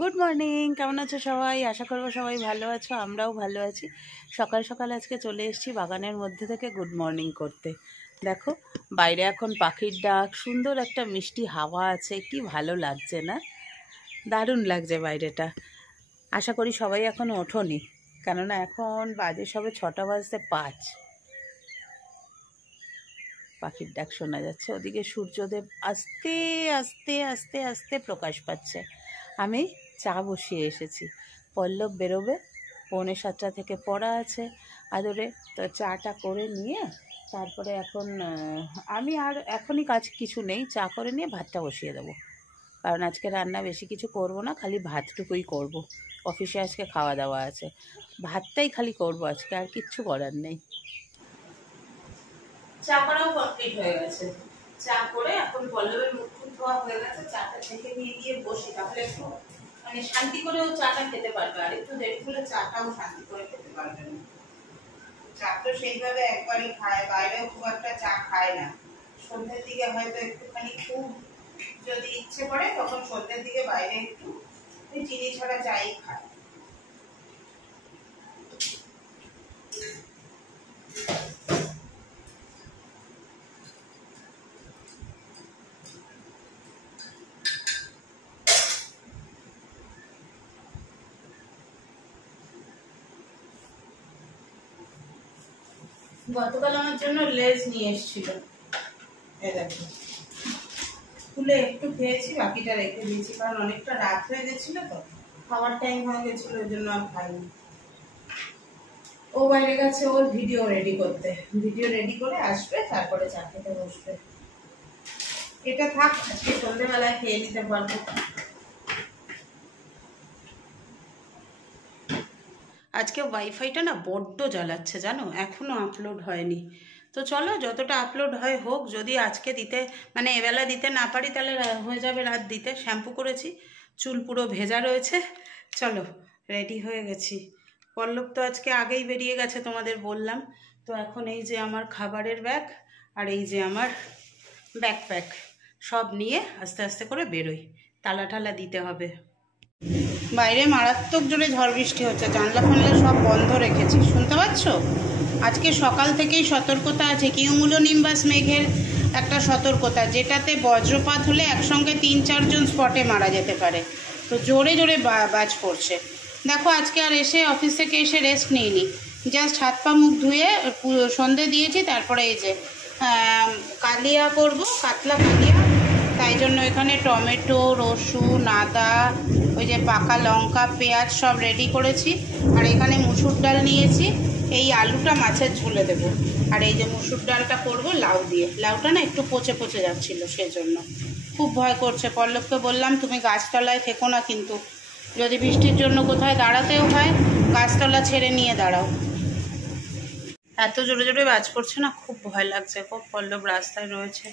Good morning, কেমন আছো সবাই? আশা করবো সবাই ভালো আছো, আমরাও ভালো আছি। সকাল সকাল আজকে চলে এসেছি বাগানের মধ্যে থেকে গুড মর্নিং করতে। দেখো বাইরে এখন পাখির ডাক, সুন্দর একটা মিষ্টি হাওয়া আছে, কি ভালো লাগছে না? দারুণ লাগছে বাইরেটা। আশা করি সবাই এখনও ওঠোনি, কেননা এখন বাজে সবে 6টা বাজতে 5। পাখির ডাক শোনা যাচ্ছে, ওদিকে সূর্যদেব আস্তে আস্তে আস্তে আস্তে প্রকাশ পাচ্ছে। আমি চা বসিয়ে এসেছি, পল্লব বেরোবে, 6:45 থেকে পড়া আছে আদরে, তো চাটা করে নিয়ে তারপরে এখন আমি আর এখনই কাজ কিছু নেই, চা করে নিয়ে ভাতটা বসিয়ে দেবো। কারণ আজকে রান্না বেশি কিছু করব না, খালি ভাতটুকুই করব। অফিসে আজকে খাওয়া দাওয়া আছে, ভাতটাই খালি করব আজকে, আর কিচ্ছু করার নেই। চা করাও কমপ্লিট হয়ে গেছে, চা করে এখন পল্লবের মুখ টুক ধোয়া হয়ে গেছে, চাটা ছেঁকে নিয়ে গিয়ে বসি, তাহলে একটু মানে শান্তি করেও চাটা খেতে পারবে, আর একটু দেরি করে চাটাও শান্তি করে খেতে পারবে না। চা তো সেইভাবে একবারই খায়, বাইরেও খুব একটা চা খায় না। সন্ধ্যের দিকে হয়তো একটুখানি খুব যদি ইচ্ছে করে তখন সন্ধ্যের দিকে বাইরে একটু চিনি ছাড়া চাই খায়। গতকাল আমার জন্য লেজ নিয়ে এসেছিল, এই দেখো, খুলে একটু খেয়েছি, বাকিটা রেখে দিয়েছি, কারণ অনেকটা রাত হয়ে গেছিল, তো খাওয়ার টাইম হয়ে গেছিল, ওই জন্য আর খাইনি। ও বাইরে গেছে ওর ভিডিও রেডি করতে, ভিডিও রেডি করে আসবে, তারপরে চা খেতে বসবে। এটা থাক, আজকে সন্ধ্যেবেলায় খেয়ে নিতে পারবো। আজকে ওয়াইফাইটা না বড্ড জ্বালাচ্ছে জানো, এখনো আপলোড হয়নি। তো চলো যতটা আপলোড হয় হোক, যদি আজকে দিতে মানে এবেলা দিতে না পারি তাহলে হয়ে যাবে রাত দিতে। শ্যাম্পু করেছি, চুল পুরো ভেজা রয়েছে। চলো রেডি হয়ে গেছি। পল্লব তো আজকে আগেই বেরিয়ে গেছে, তোমাদের বললাম। তো এখন এই যে আমার খাবারের ব্যাগ, আর এই যে আমার ব্যাকপ্যাক, সব নিয়ে আস্তে আস্তে করে বেরোই। তালা ঠালা দিতে হবে। বাইরে মারাত্মক জোরে ঝড় বৃষ্টি হচ্ছে, জানলা ফানলা সব বন্ধ রেখেছি, শুনতে পাচ্ছ? আজকে সকাল থেকেই সতর্কতা আছে, কিউমুলোনিম্বাস মেঘের একটা সতর্কতা, যেটাতে বজ্রপাত হলে একসঙ্গে 3-4 জন স্পটে মারা যেতে পারে। তো জোরে জোরে বাজ পড়ছে। দেখো আজকে আর এসে অফিস থেকে এসে রেস্ট নিইনি, জাস্ট হাত পা মুখ ধুয়ে সন্ধে দিয়েছি, তারপরে এই যে কালিয়া করব, কাতলা কালিয়া। তাই জন্য এখানে টমেটো, রসুন, আদা, ওই যে পাকা লঙ্কা, পেঁয়াজ সব রেডি করেছি। আর এখানে মুসুর ডাল নিয়েছি, এই আলুটা মাছের ঝোলে দেবো। আর এই যে মুসুর ডালটা করব লাউ দিয়ে, লাউটা না একটু পচে পচে যাচ্ছিলো, সেজন্য খুব ভয় করছে। পল্লবকে বললাম তুমি গাছতলায় থেকো না, কিন্তু যদি বৃষ্টির জন্য কোথায় দাঁড়াতেও হয় গাছতলা ছেড়ে নিয়ে দাঁড়াও। এত জোরে জোরে বাজ পড়ছে না, খুব ভয় লাগছে। খুব পল্লব রাস্তায় রয়েছে,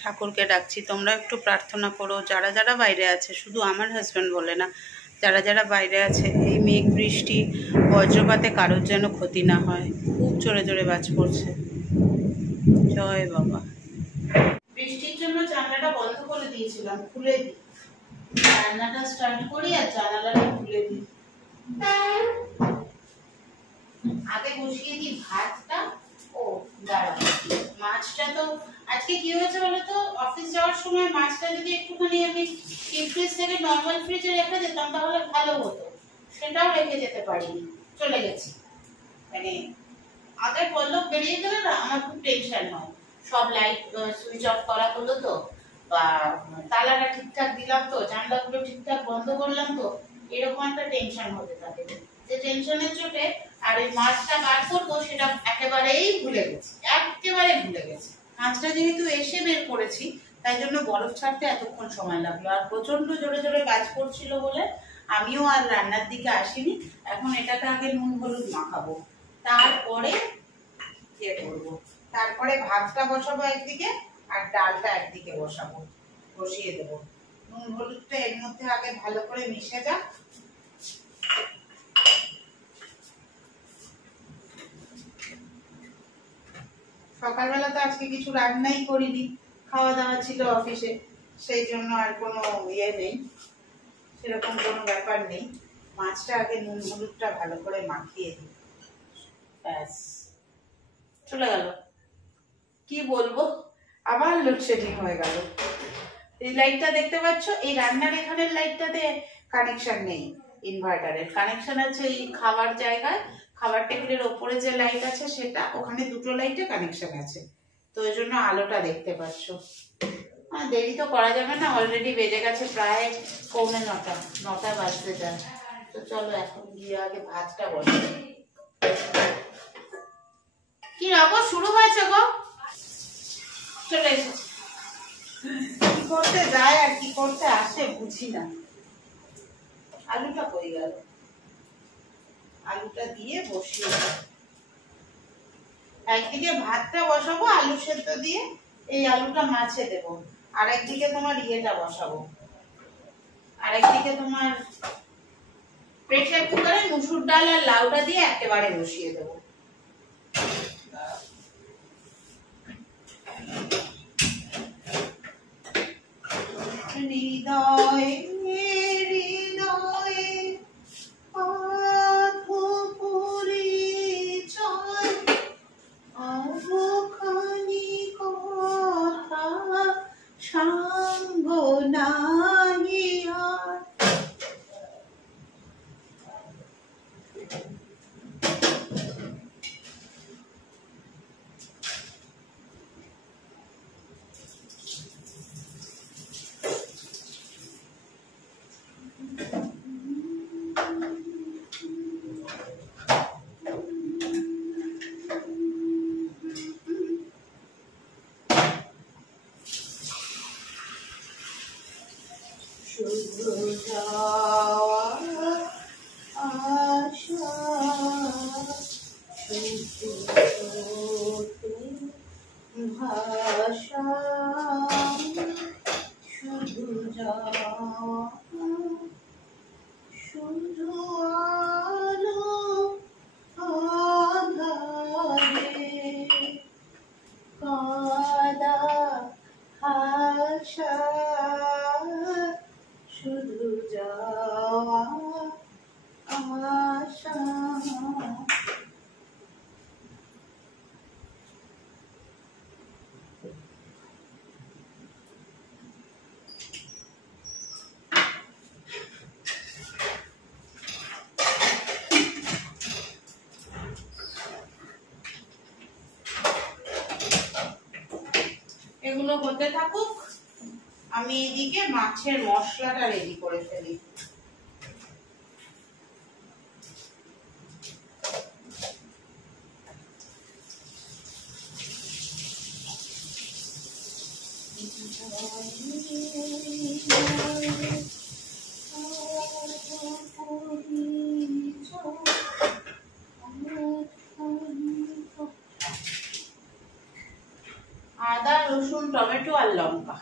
ঠাকুরকে ডাকছি, তোমরা একটু প্রার্থনা করো, যারা যারা বাইরে আছে, শুধু আমার হাজব্যান্ড বলে না, যারা যারা বাইরে আছে, এই মেঘ বৃষ্টি বজ্রপাতে কারোর যেন ক্ষতি না হয়। খুব জোরে জোরে বাজ পড়ছে। জয় বাবা। বৃষ্টির জন্য জানলাটা বন্ধ করে দিয়েছিলাম, খুলে দিই। রান্নাটা স্টার্ট করি আর জানালাটা খুলে দিই। আগে বসিয়ে দিই ভাতটা। ও দাঁড়াও, মাছটা তো আজকে কি হয়েছে বলো তো, অফিস যাওয়ার সময় মাছটা যদি একটুখানি আমি ডিপ ফ্রিজ থেকে নর্মাল ফ্রিজে রেখে দিতাম তাহলে ভালো হতো, সেটাও রেখে যেতে পারিনি, চলে গেছি। মানে আগে পল্লব বেরিয়ে গেলে না আমার খুব টেনশন হয়, সব লাইট সুইচ অফ করা হলো তো, বা তালাটা ঠিকঠাক দিলাম তো, জানলাগুলো ঠিকঠাক বন্ধ করলাম তো, এরকম একটা টেনশন হতে থাকে, যে টেনশনের চোটে আর ওই মাছটা বার করবো সেটা একেবারেই ভুলে গেছি, একেবারে ভুলে গেছি। মাছটা যেহেতু এসে বের করেছি, তাই জন্য বরফ ছাড়তে এতক্ষণ সময় লাগলো, আর প্রচন্ড জোরে জোরে বাজ পড়ছিল বলে আমিও আর রান্নার দিকে আসিনি। এখন এটাকে আগে নুন হলুদ মাখাবো, তারপরে ইয়ে করবো, তারপরে ভাতটা বসাবো একদিকে আর ডালটা একদিকে বসাবো, বসিয়ে দেবো। নুন হলুদটা এর মধ্যে আগে ভালো করে মিশে যাক। সকালবেলা তো আজকে কিছু রান্নাই করিনি, খাওয়া দাওয়া ছিল অফিসে, সেই জন্য আর কোনো ইয়ে নেই, সেরকম কোনো ব্যাপার নেই। মাছটা আগে নুন হলুদটা ভালো করে মাখিয়ে দিই, ব্যাস চলে গেল। কি বলবো, আবার লোডশেডিং হয়ে গেল। এই লাইটটা দেখতে পাচ্ছ, এই রান্নার এখানের লাইটটাতে কানেকশন নেই, ইনভার্টারের কানেকশন আছে এই খাবার জায়গায়, খাবার টেবিলের ওপরে যে লাইট আছে সেটা, ওখানে দুটো লাইটে কানেকশন আছে, তো ওই জন্য আলোটা দেখতে পাচ্ছ। দেরি তো করা যাবে না, অলরেডি বেজে গেছে প্রায় 9:45, 9টা বাজতে যায়। তো চলো এখন গিয়ে আগে ভাতটা বসাই। কি রাখো, শুরু হয়েছে গো, চলে এসেছে। কি করতে যায় আর কি করতে আসে বুঝি না। আলুটা কই গেল, আলুটা দিয়ে বসিয়ে একদিকে ভাতটা বসাবো আলু সেদ্ধ দিয়ে, এই আলুটা মাছে দেবো, আর একদিকে তোমার ইয়েটা বসাবো, আর একদিকে তোমার প্রেসার কুকারে মুসুর ডাল আর লাউটা দিয়ে একেবারে বসিয়ে দেবো। হৃদয় হৃদয়ে পরিচয় অবখানি কথা সাঙ্গ নাহি আর। শুধু যাওয়া আশা শুধু ভাষা, শুধু যাওয়া শুধু আলো আধারে কাদা আশা, শুধু যাওয়া আশা। এগুলো হতে থাকুক, আমি এদিকে মাছের মশলাটা রেডি করে ফেলি। আদা রসুন টমেটো আর লঙ্কা,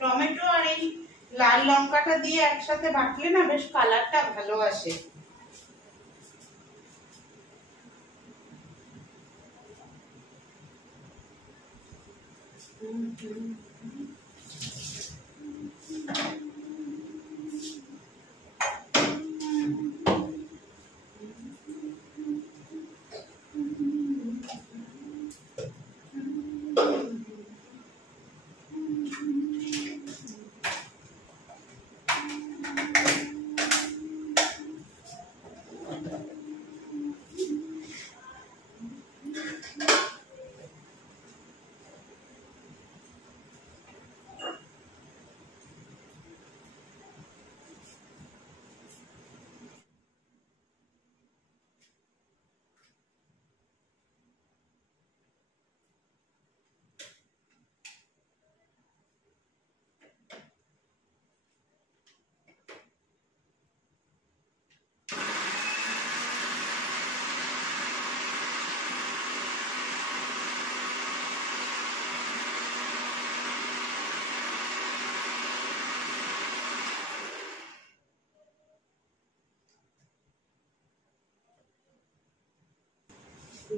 টমেটো আর এই লাল লঙ্কাটা দিয়ে একসাথে বাটলে না বেশ কালারটা ভালো আসে।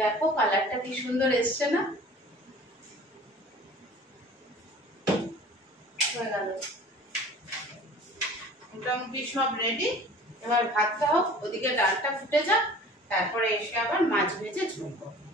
দেখো কালারটা কি সুন্দর এসছে না? হয়ে গেল, মোটামুটি সব রেডি। এবার ভাতটা হোক, ওদিকে ডালটা ফুটে যাক, তারপরে এসে আবার মাছ ভেজে ঝোল করবো।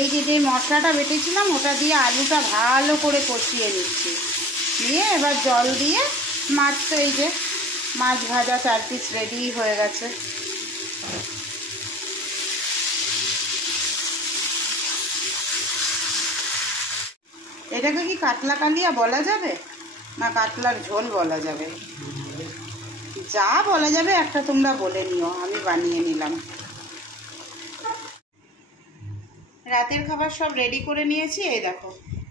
এই যে মশলাটা বেটেছিলাম ওটা দিয়ে আলুটা ভালো করে কষিয়ে নিচ্ছি, নিয়ে এবার জল দিয়ে মাছ, তো এই যে মাছ ভাজা 4 পিস রেডি হয়ে গেছে। এটাকে কি কাতলা কালিয়া বলা যাবে না কাতলার ঝোল বলা যাবে? যা বলা যাবে একটা তোমরা বলে নিও, আমি বানিয়ে নিলাম। রাতের খাবার সব রেডি করে নিয়েছি। এই দেখো,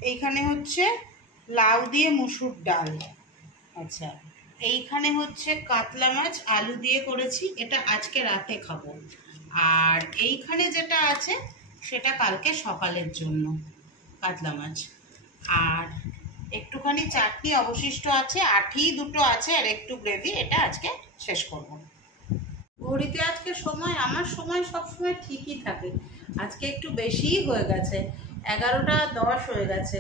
এইখানে হচ্ছে লাউ দিয়ে মুসুর ডাল, আচ্ছা এইখানে হচ্ছে কাতলা মাছ আলু দিয়ে করেছি, এটা আজকে রাতে খাবো। আর এইখানে যেটা আছে সেটা কালকে সকালের জন্য কাতলা মাছ। আর একটুখানি চাটনি অবশিষ্ট আছে, আঠি দুটো আছে, আর একটু গ্রেভি, এটা আজকে শেষ করব। ঘড়িতে আজকে সময়, আমার সময় সব সময় ঠিকই থাকে, আজকে একটু বেশিই হয়ে গেছে, 11টা 10 হয়ে গেছে।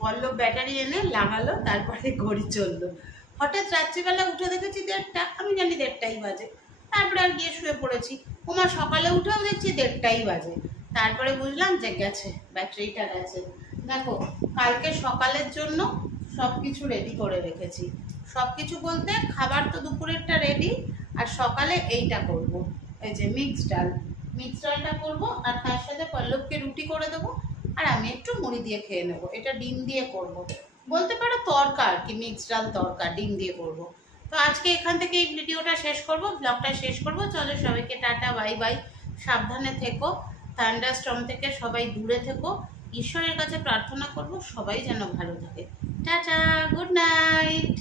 পল্লব ব্যাটারি এনে লাগালো, তারপরে ঘড়ি চললো। হঠাৎ রাত্রিবেলা উঠে দেখেছি 1:30, আমি জানি 1:30টাই বাজে, তারপরে আর গিয়ে শুয়ে পড়েছি। ওমা সকালে উঠেও দেখছি 1:30টাই বাজে, তারপরে বুঝলাম যে গেছে, ব্যাটারিটা গেছে। দেখো কালকে সকালের জন্য সব কিছু রেডি করে রেখেছি। সব কিছু বলতে খাবার তো দুপুরেরটা রেডি, আর সকালে এইটা করব, এই যে মিক্সড ডালটা করব, আর তার সাথে পল্লবকে রুটি করে দেবো, আর আমি একটু মুড়ি দিয়ে খেয়ে নেবো। এটা ডিম দিয়ে করব, বলতে পারো তরকা আর কি, মিক্সড ডাল তরকা ডিম দিয়ে করব। তো আজকে এখান থেকে এই ভিডিওটা শেষ করব, ব্লগটা শেষ করব। চলো সবাইকে টাটা, বাই বাই, সাবধানে থেকো, থান্ডারস্টর্ম থেকে সবাই দূরে থেকো। ঈশ্বরের কাছে প্রার্থনা করব সবাই যেন ভালো থাকে। Tata, good night.